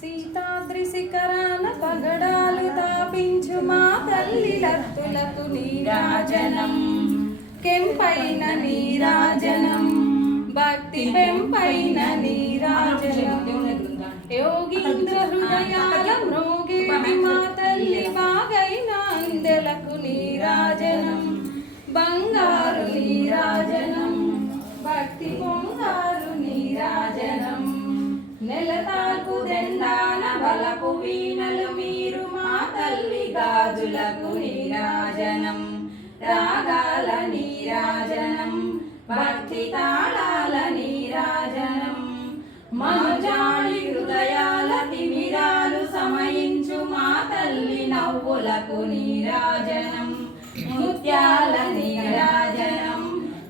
సీతాద్రి శిఖరాన పగడాలు తాపించు మా తల్లి లత్తులకు నీరాజనం. కెంపైన నీరాజనం. భక్తి పెంపైన నీరాజనం. యోగీంద్ర హృదయా బలపు వీణలు మీరు మా తల్లి గాజులకు నీరాజనం. రాగాల నీరాజనం భక్తి తాళాల నీరాజనం. మనుజాళి హృదయాల తిమిరాలు సమయించు మా తల్లి నవ్వులకు నీరాజనం. ముత్యాల నీరాజనం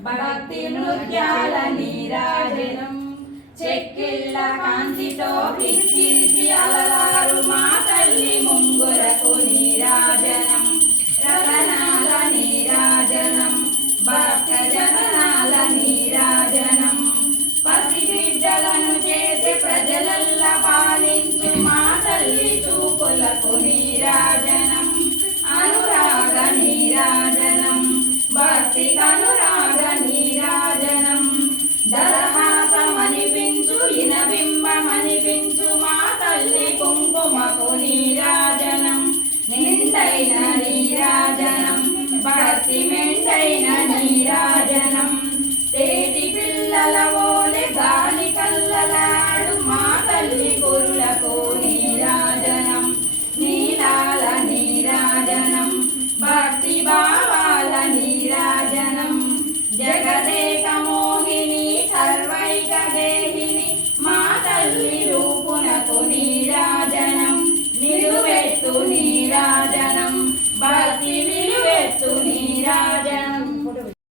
భక్తి నృత్యాల నీరాజనం. చెక్కిళ్ళ కాంతితో కిక్కిరిసి అలరారు మా తల్లి ముంగురకు నీరాజనం. రతనాల నీరాజనం. భక్త జననాల నీరాజనం. పసిబిడ్డలను చేసి ప్రజలల్ల పాలించు మా భక్తి మెండైన నీరాజనం. తేటి పిల్లల ఓలె గాలి కల్లలాడు మా తల్లి కురులకు